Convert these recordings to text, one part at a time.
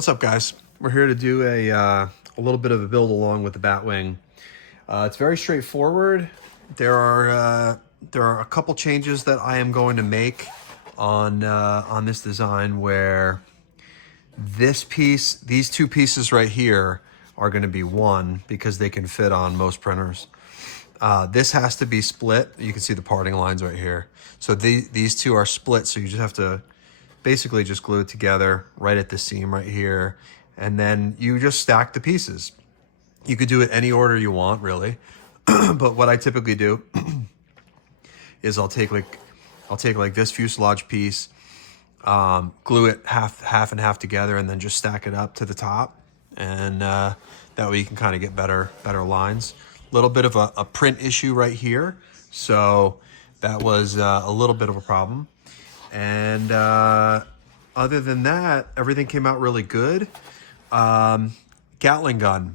What's up, guys? We're here to do a little bit of a build along with the Batwing. It's very straightforward. There are a couple changes that I am going to make on this design where these two pieces right here are going to be one because they can fit on most printers. This has to be split. You can see the parting lines right here. So these two are split, so you just have to basically just glue it together right at the seam right here, and then you just stack the pieces. You could do it any order you want, really. But what I typically do is I'll take like this fuselage piece, glue it half and half together, and then just stack it up to the top, and that way you can kind of get better lines. A little bit of a print issue right here, so that was a little bit of a problem. And other than that, everything came out really good. Gatling gun.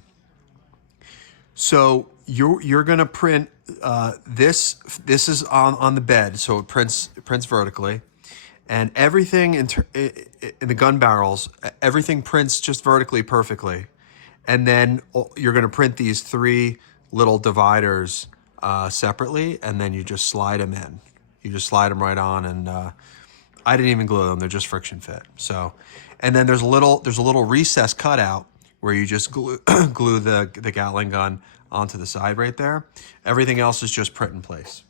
So you're gonna print this. This is on the bed, so it prints vertically, and everything in the gun barrels, everything prints just vertically perfectly. And then you're gonna print these three little dividers separately, and then you just slide them in. You just slide them right on, and I didn't even glue them; they're just friction fit. So, and then there's a little recess cutout where you just glue glue the Gatling gun onto the side right there. Everything else is just print in place.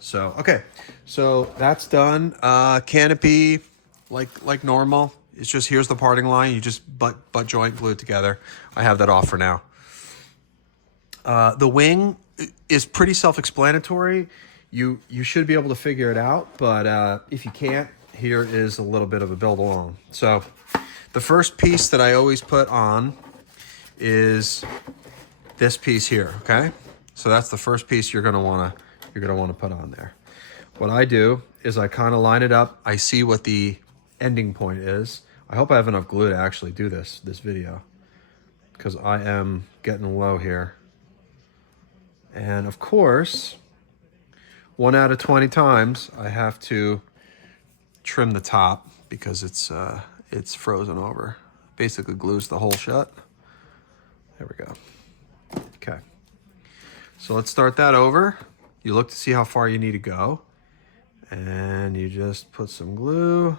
So okay, so that's done. Canopy, like normal. It's just here's the parting line. You just butt joint glue it together. I have that off for now. The wing is pretty self-explanatory. You should be able to figure it out, but if you can't, here is a little bit of a build along. So the first piece that I always put on is this piece here, okay? So that's the first piece you're gonna wanna put on there. What I do is I kind of line it up. I see what the ending point is. I hope I have enough glue to actually do this video, because I am getting low here. And of course, 1 out of 20 times, I have to trim the top because it's frozen over. Basically glues the hole shut. There we go. Okay. So let's start that over. You look to see how far you need to go, and you just put some glue.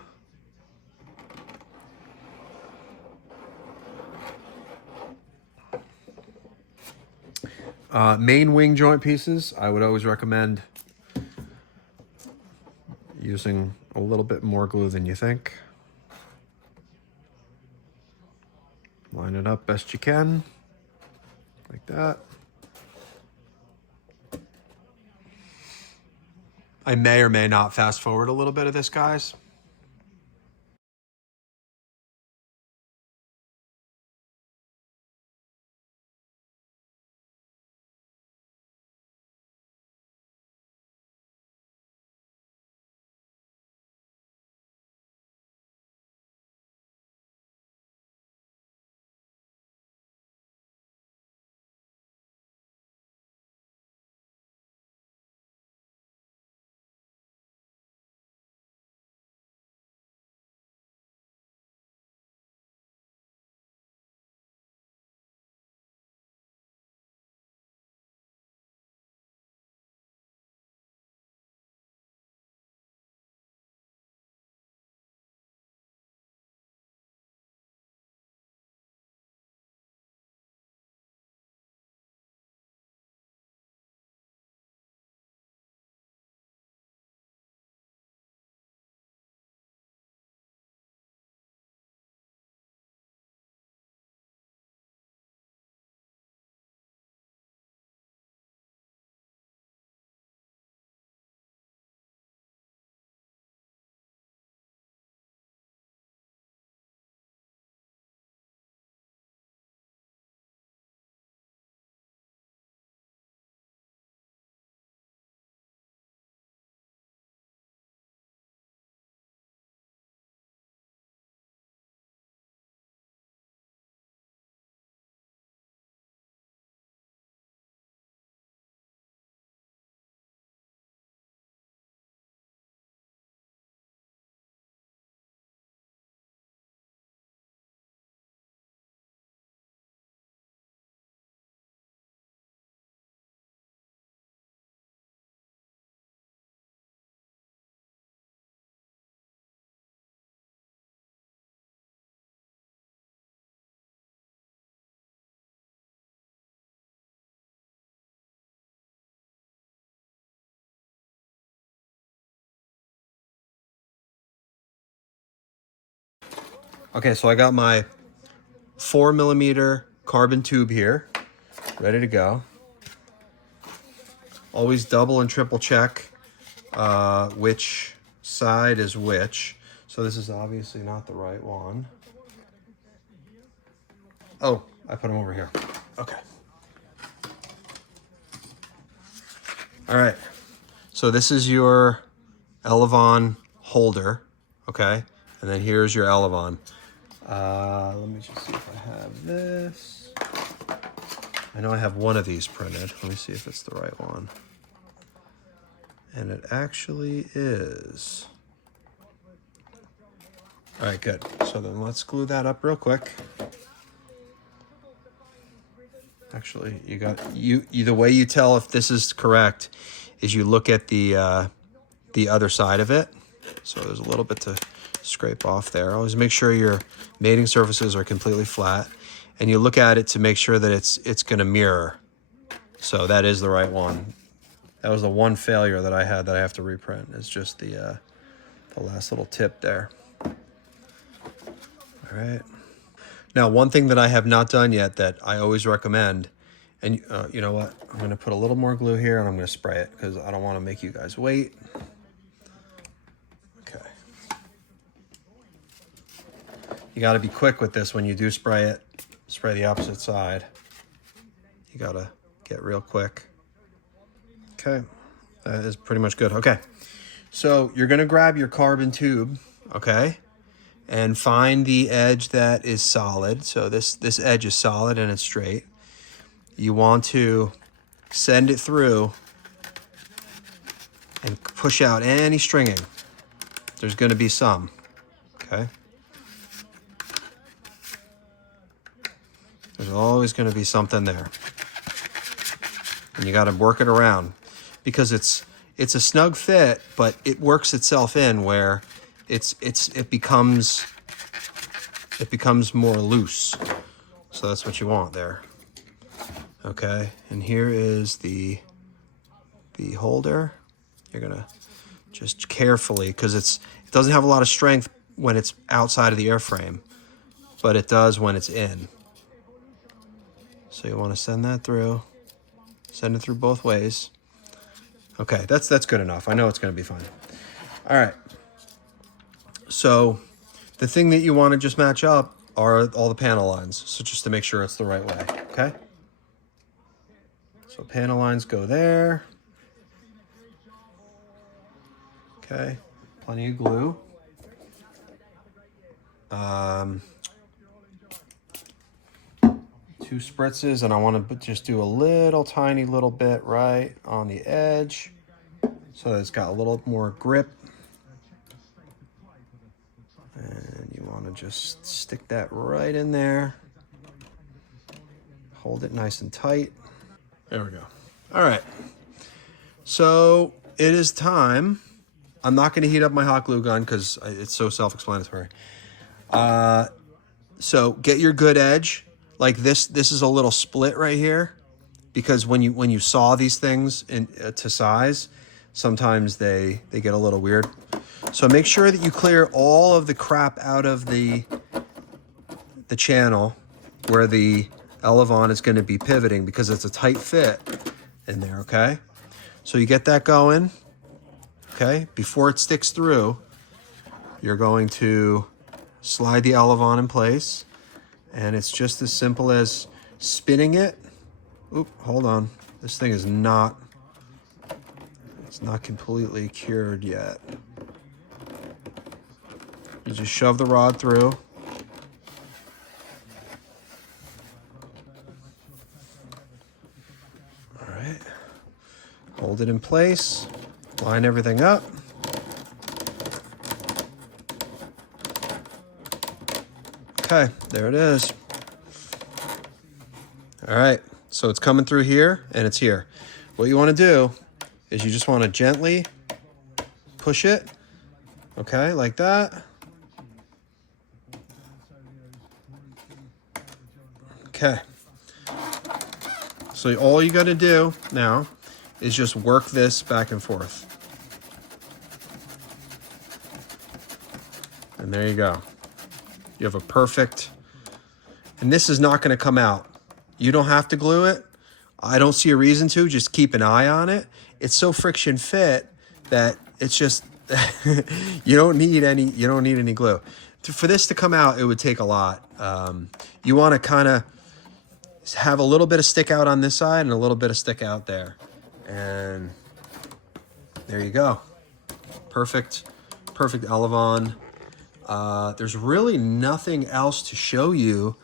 Main wing joint pieces, I would always recommend using a little bit more glue than you think. Line it up best you can, like that. I may or may not fast forward a little bit of this, guys. Okay, so I got my 4mm carbon tube here, ready to go. Always double and triple check which side is which. So this is obviously not the right one. Oh, I put them over here. Okay. All right. So this is your Elevon holder, okay? And then here's your Elevon. Let me just see if I have this. I know I have one of these printed. Let me see if it's the right one. And it actually is. All right, good. So then let's glue that up real quick. Actually, the way you tell if this is correct is you look at the other side of it. So there's a little bit to scrape off there. Always make sure your mating surfaces are completely flat, and you look at it to make sure that it's going to mirror. So that is the right one. That was the one failure that I had that I have to reprint. It's just the last little tip there. All right. Now, one thing that I have not done yet that I always recommend, and you know what? I'm going to put a little more glue here and I'm going to spray it because I don't want to make you guys wait. Okay. You got to be quick with this when you do spray it. Spray the opposite side. You got to get real quick. Okay. That is pretty much good. Okay. So you're going to grab your carbon tube, okay? And find the edge that is solid. So this edge is solid and it's straight. You want to send it through and push out any stringing. There's going to be some, okay? There's always going to be something there. And you got to work it around because it's a snug fit, but it works itself in where it becomes more loose. So that's what you want there. Okay, and here is the holder. You're gonna just carefully, because it doesn't have a lot of strength when it's outside of the airframe, but it does when it's in. So you want to send that through. Send it through both ways. Okay, that's good enough. I know it's going to be fine. All right. So the thing that you want to just match up are all the panel lines. So just to make sure it's the right way, okay? So panel lines go there. Okay, plenty of glue. 2 spritzes, and I want to just do a little tiny little bit right on the edge so that it's got a little more grip. And you want to just stick that right in there. Hold it nice and tight. There we go. All right. So it is time. I'm not going to heat up my hot glue gun because it's so self-explanatory. So get your good edge. Like this is a little split right here, because when you saw these things to size, sometimes they get a little weird. So make sure that you clear all of the crap out of the channel where the Elevon is going to be pivoting, because it's a tight fit in there, okay? So you get that going, okay? Before it sticks through, you're going to slide the Elevon in place, and it's just as simple as spinning it. Oop, hold on. This thing is not, it's not completely cured yet. You just shove the rod through. All right. Hold it in place. Line everything up. Okay, there it is. All right, so it's coming through here and it's here. What you want to do is you just want to gently push it, okay, like that. Okay. So all you got to do now is just work this back and forth. And there you go. You have a perfect, and this is not going to come out. You don't have to glue it. I don't see a reason to. Just keep an eye on it. It's so friction fit that it's just you don't need any glue. For this to come out, it would take a lot. You want to kind of have a little bit of stick out on this side and a little bit of stick out there, and there you go. Perfect Elevon. There's really nothing else to show you.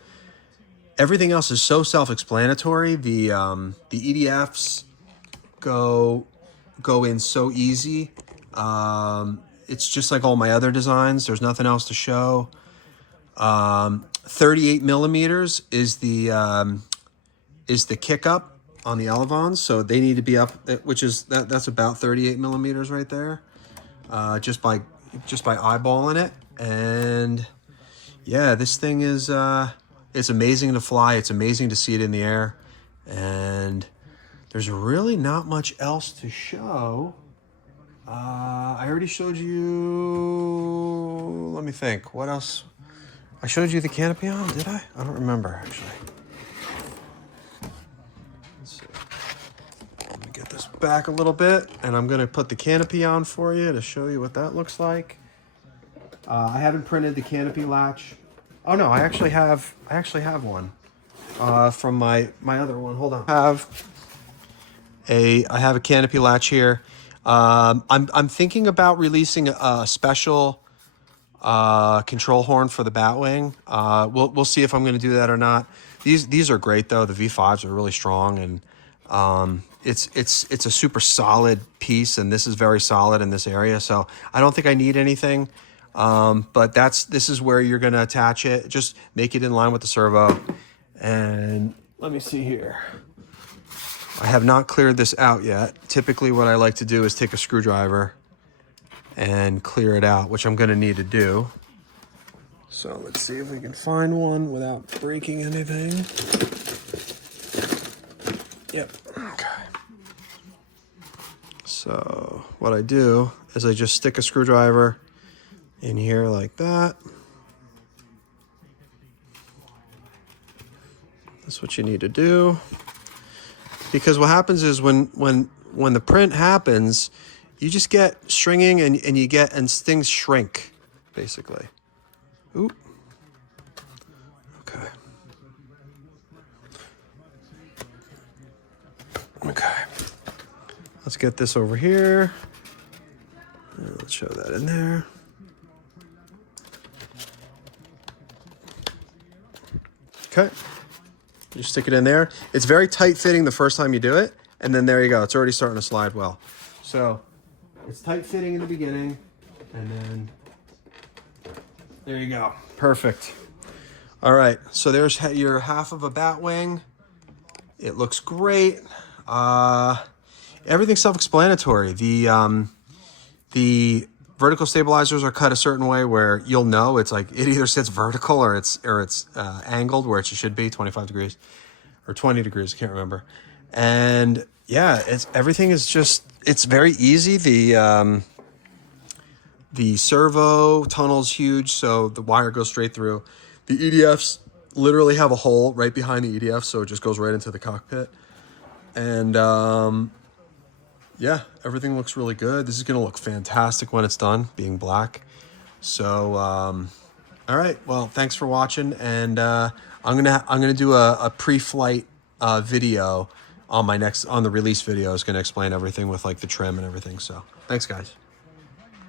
Everything else is so self-explanatory. The EDFs go in so easy. It's just like all my other designs. There's nothing else to show. 38 millimeters is the kick up on the Elevons, so they need to be up, which is that's about 38 millimeters right there. Just by eyeballing it. And yeah, this thing is it's amazing to fly. It's amazing to see it in the air, and there's really not much else to show. I already showed you, let me think, what else? I showed you the canopy on, did I? I don't remember, actually. Let's see. Let me get this back a little bit, and I'm gonna put the canopy on for you to show you what that looks like. I haven't printed the canopy latch. Oh no, I actually have one from my other one. Hold on. I have a canopy latch here. I'm thinking about releasing a special control horn for the Batwing. We'll see if I'm going to do that or not. These are great though. The V5s are really strong, and it's a super solid piece, and this is very solid in this area. So I don't think I need anything. But this is where you're going to attach it. Just make it in line with the servo. And let me see here. I have not cleared this out yet. Typically what I like to do is take a screwdriver and clear it out, which I'm going to need to do. So let's see if we can find one without breaking anything. Yep. Okay. So what I do is I just stick a screwdriver in here like that. That's what you need to do. Because what happens is when the print happens, you just get stringing and things shrink, basically. Oop. Okay. Okay. Let's get this over here. Let's show that in there. Okay. You stick it in there. It's very tight fitting the first time you do it, and then there you go. It's already starting to slide well. So it's tight fitting in the beginning, and then there you go. Perfect. All right, so there's your half of a Batwing. It looks great. Everything's self-explanatory. The vertical stabilizers are cut a certain way where you'll know it's like it either sits vertical or it's angled where it should be, 25 degrees or 20 degrees, I can't remember. And yeah, everything is just, it's very easy. The servo tunnel's huge, so the wire goes straight through. The EDFs literally have a hole right behind the EDF, so it just goes right into the cockpit. And yeah, everything looks really good. This is going to look fantastic when it's done, being black. So, all right. Well, thanks for watching, and I'm gonna do a pre-flight video on the release video. It's going to explain everything with like the trim and everything. So, thanks, guys.